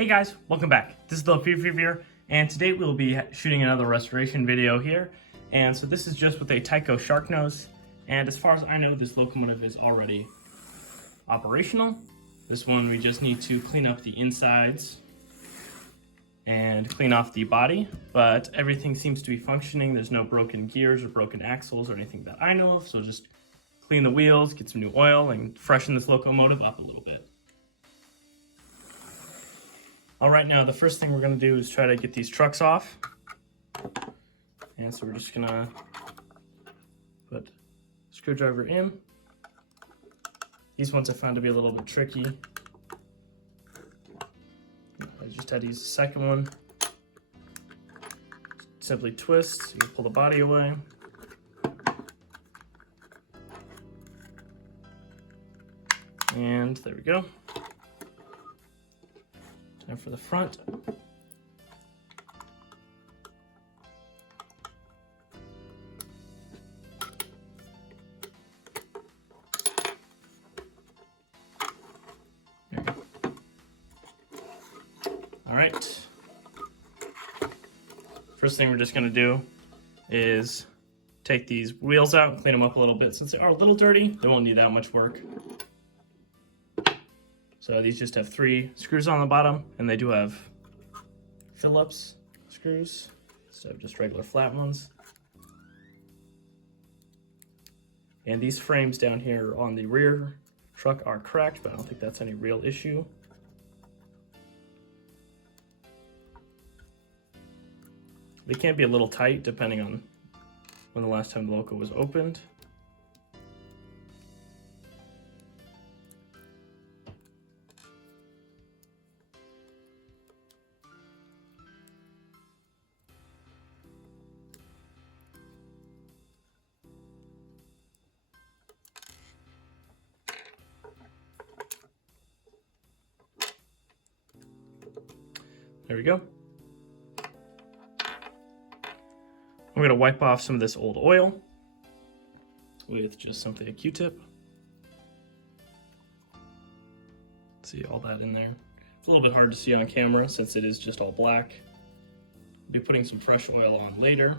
Hey guys, welcome back. This is Thelefevrefever, and today we'll be shooting another restoration video here. And so this is just with a Tyco shark nose, and as far as I know, this locomotive is already operational. This one we just need to clean up the insides and clean off the body, but everything seems to be functioning. There's no broken gears or broken axles or anything that I know of, so just clean the wheels, get some new oil, and freshen this locomotive up a little bit. All right, now the first thing we're gonna do is try to get these trucks off. And so we're just gonna put a screwdriver in. These ones I found to be a little bit tricky. I just had to use the second one. Simply twist, you pull the body away. And there we go. Time for the front. There we go. All right. First thing we're just gonna do is take these wheels out and clean them up a little bit. Since they are a little dirty, they won't need that much work. So these just have 3 screws on the bottom, and they do have Phillips screws instead of just regular flat ones. And these frames down here on the rear truck are cracked, but I don't think that's any real issue. They can be a little tight depending on when the last time the loco was opened. There we go. We're gonna wipe off some of this old oil with just simply a Q-tip. See all that in there. It's a little bit hard to see on camera since it is just all black. I'll be putting some fresh oil on later,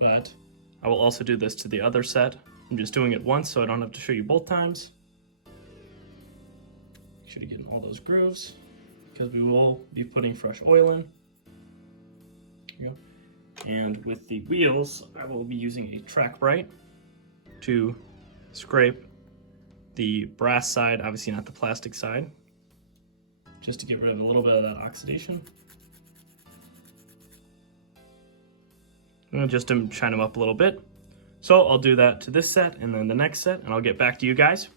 but I will also do this to the other set. I'm just doing it once so I don't have to show you both times. Make sure to get in all those grooves, because we will be putting fresh oil in. There you go. And with the wheels, I will be using a track bright to scrape the brass side, obviously not the plastic side, just to get rid of a little bit of that oxidation. And just to shine them up a little bit. So I'll do that to this set and then the next set, and I'll get back to you guys.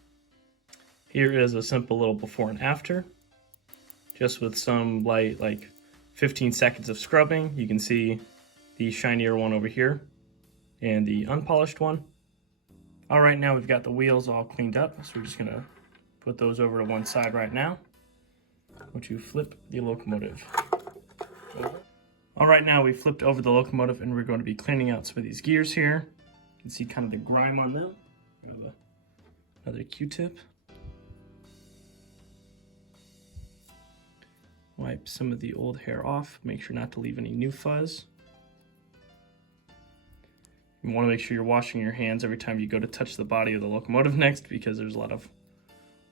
Here is a simple little before and after. Just with some light, like 15 seconds of scrubbing. You can see the shinier one over here and the unpolished one. All right, now we've got the wheels all cleaned up, so we're just gonna put those over to one side right now. Once you flip the locomotive over. All right, now we flipped over the locomotive and we're going to be cleaning out some of these gears here. You can see kind of the grime on them. We have another Q-tip. Wipe some of the old hair off, make sure not to leave any new fuzz. You want to make sure you're washing your hands every time you go to touch the body of the locomotive next, because there's a lot of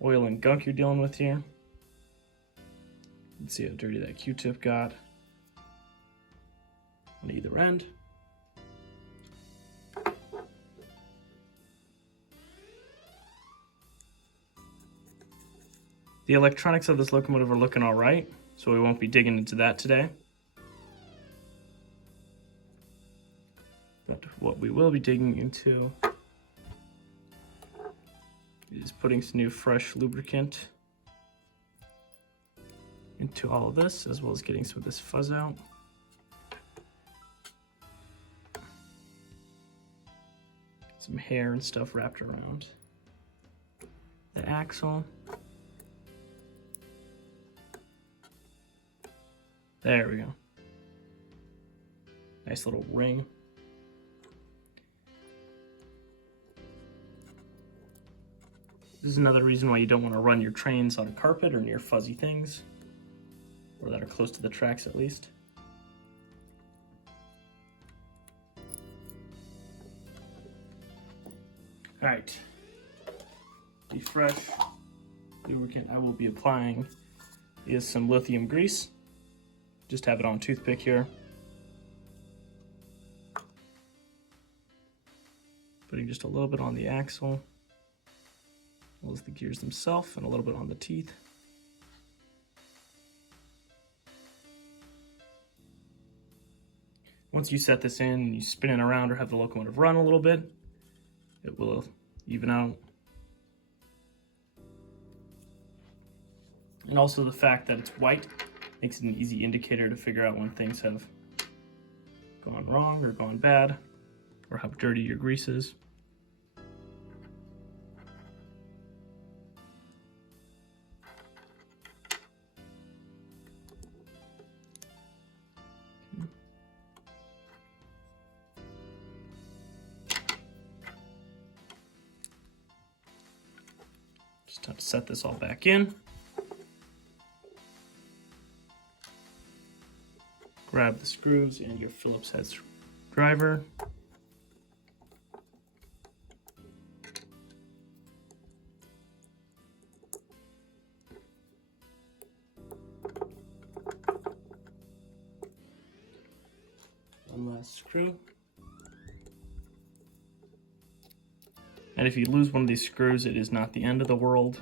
oil and gunk you're dealing with here. Let's see how dirty that Q-tip got on either end. The electronics of this locomotive are looking all right, so we won't be digging into that today. But what we will be digging into is putting some new fresh lubricant into all of this, as well as getting some of this fuzz out. Some hair and stuff wrapped around the axle. There we go. Nice little ring. This is another reason why you don't want to run your trains on carpet or near fuzzy things. or that are close to the tracks at least. All right, the fresh lubricant I will be applying is some lithium grease. Just have it on a toothpick here. Putting just a little bit on the axle, as well as the gears themselves, and a little bit on the teeth. Once you set this in and you spin it around or have the locomotive run a little bit, it will even out. And also the fact that it's white makes it an easy indicator to figure out when things have gone wrong or gone bad, or how dirty your grease is. Just have to set this all back in. Grab the screws and your Phillips head screwdriver. One last screw. And if you lose one of these screws, it is not the end of the world.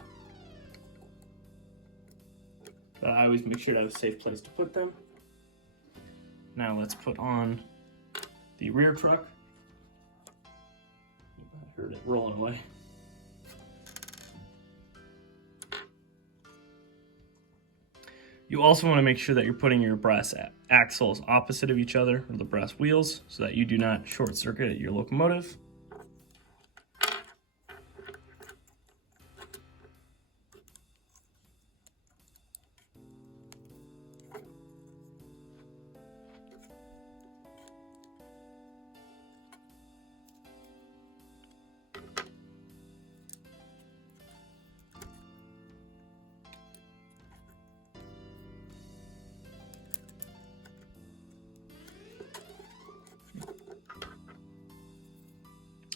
But I always make sure to have a safe place to put them. Now let's put on the rear truck. I heard it rolling away. You also want to make sure that you're putting your brass axles opposite of each other, or the brass wheels, so that you do not short circuit your locomotive.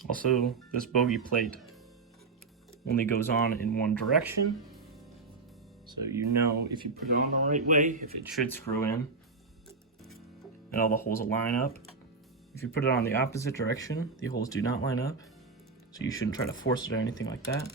Also, this bogey plate only goes on in one direction, so you know if you put it on the right way, if it should screw in, and all the holes will line up. If you put it on the opposite direction, the holes do not line up, so you shouldn't try to force it or anything like that.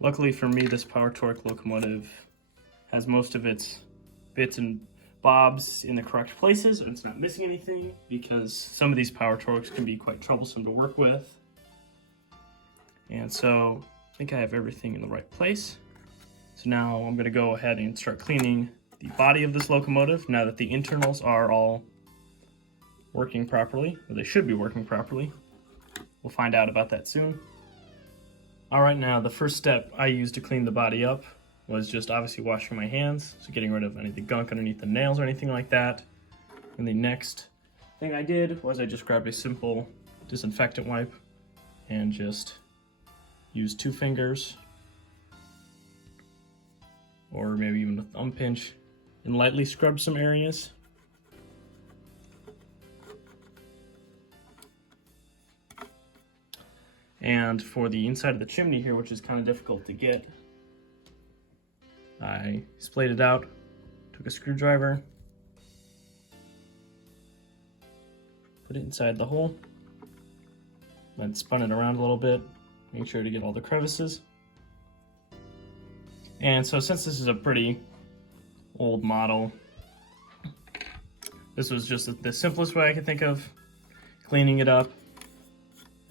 Luckily for me, this PowerTorque locomotive has most of its bits and bobs in the correct places, and it's not missing anything, because some of these PowerTorques can be quite troublesome to work with. And so I think I have everything in the right place. So now I'm going to go ahead and start cleaning the body of this locomotive now that the internals are all working properly, or they should be working properly. We'll find out about that soon. Alright, now the first step I used to clean the body up was just obviously washing my hands, so getting rid of any of the gunk underneath the nails or anything like that. And the next thing I did was I just grabbed a simple disinfectant wipe and just used 2 fingers, or maybe even a thumb pinch, and lightly scrubbed some areas. And for the inside of the chimney here, which is kind of difficult to get, I splayed it out, took a screwdriver, put it inside the hole, Then spun it around a little bit, make sure to get all the crevices. And so since this is a pretty old model, this was just the simplest way I could think of cleaning it up,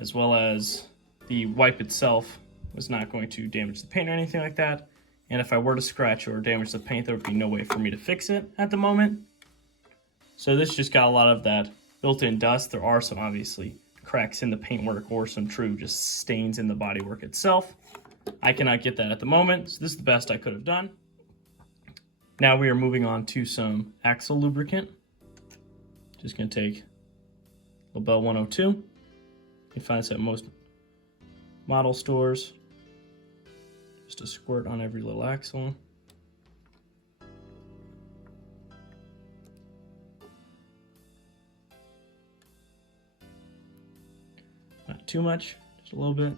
as well as the wipe itself was not going to damage the paint or anything like that. And if I were to scratch or damage the paint, there would be no way for me to fix it at the moment. So this just got a lot of that built-in dust. There are some obviously cracks in the paintwork or some true just stains in the bodywork itself. I cannot get that at the moment, so this is the best I could have done. Now we are moving on to some axle lubricant. Just gonna take Baldwin 102. You can find this at most model stores. Just a squirt on every little axle. Not too much, just a little bit.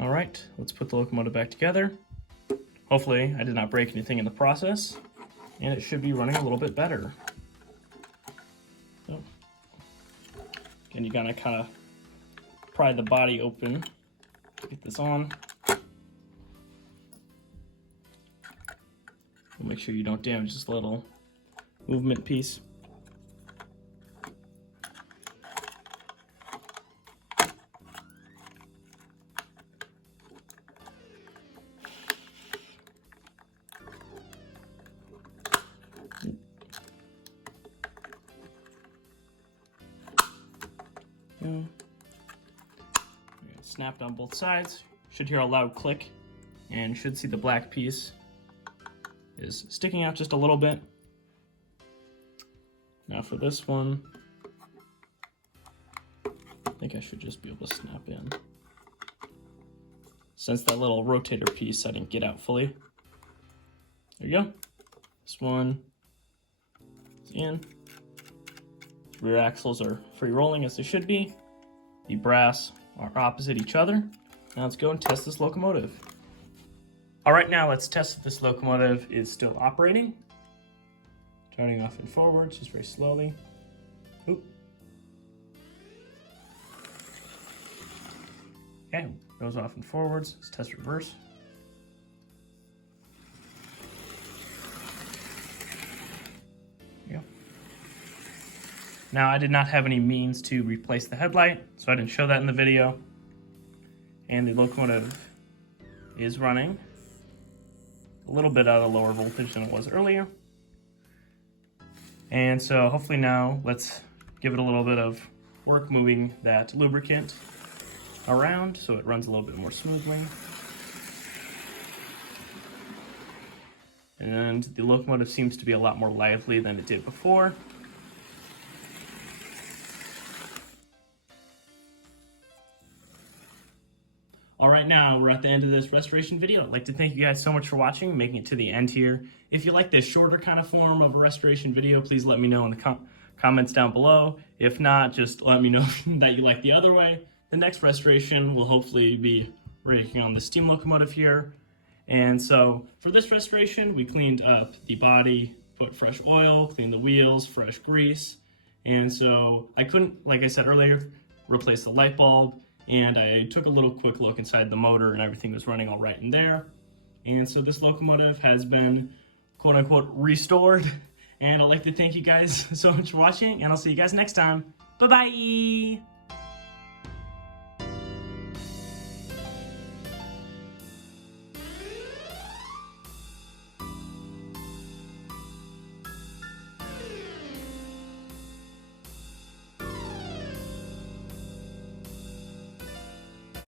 All right, let's put the locomotive back together. Hopefully I did not break anything in the process, and it should be running a little bit better. So, again, you gotta kind of pry the body open to get this on. Make sure you don't damage this little movement piece. Snapped on both sides. Should hear a loud click, and should see the black piece is sticking out just a little bit. Now for this one, I think I should just be able to snap in. Since that little rotator piece I didn't get out fully. There you go. This one is in. Rear axles are free rolling as they should be. The brass are opposite each other. Now let's go and test this locomotive. All right, now let's test if this locomotive is still operating. Turning off and forwards, just very slowly. Oop. Okay, goes off and forwards. Let's test reverse. There you go. Now, I did not have any means to replace the headlight, so I didn't show that in the video. And the locomotive is running a little bit at a lower voltage than it was earlier. And so hopefully now let's give it a little bit of work moving that lubricant around so it runs a little bit more smoothly. And the locomotive seems to be a lot more lively than it did before. All right, now we're at the end of this restoration video. I'd like to thank you guys so much for watching, making it to the end here. If you like this shorter kind of form of a restoration video, please let me know in the comments down below. If not, just let me know that you like the other way. The next restoration will hopefully be working on the steam locomotive here. And so for this restoration, we cleaned up the body, put fresh oil, cleaned the wheels, fresh grease. And so I couldn't, like I said earlier, replace the light bulb. And I took a little quick look inside the motor and everything was running all right in there. And so this locomotive has been quote unquote restored. And I'd like to thank you guys so much for watching, and I'll see you guys next time. Bye-bye!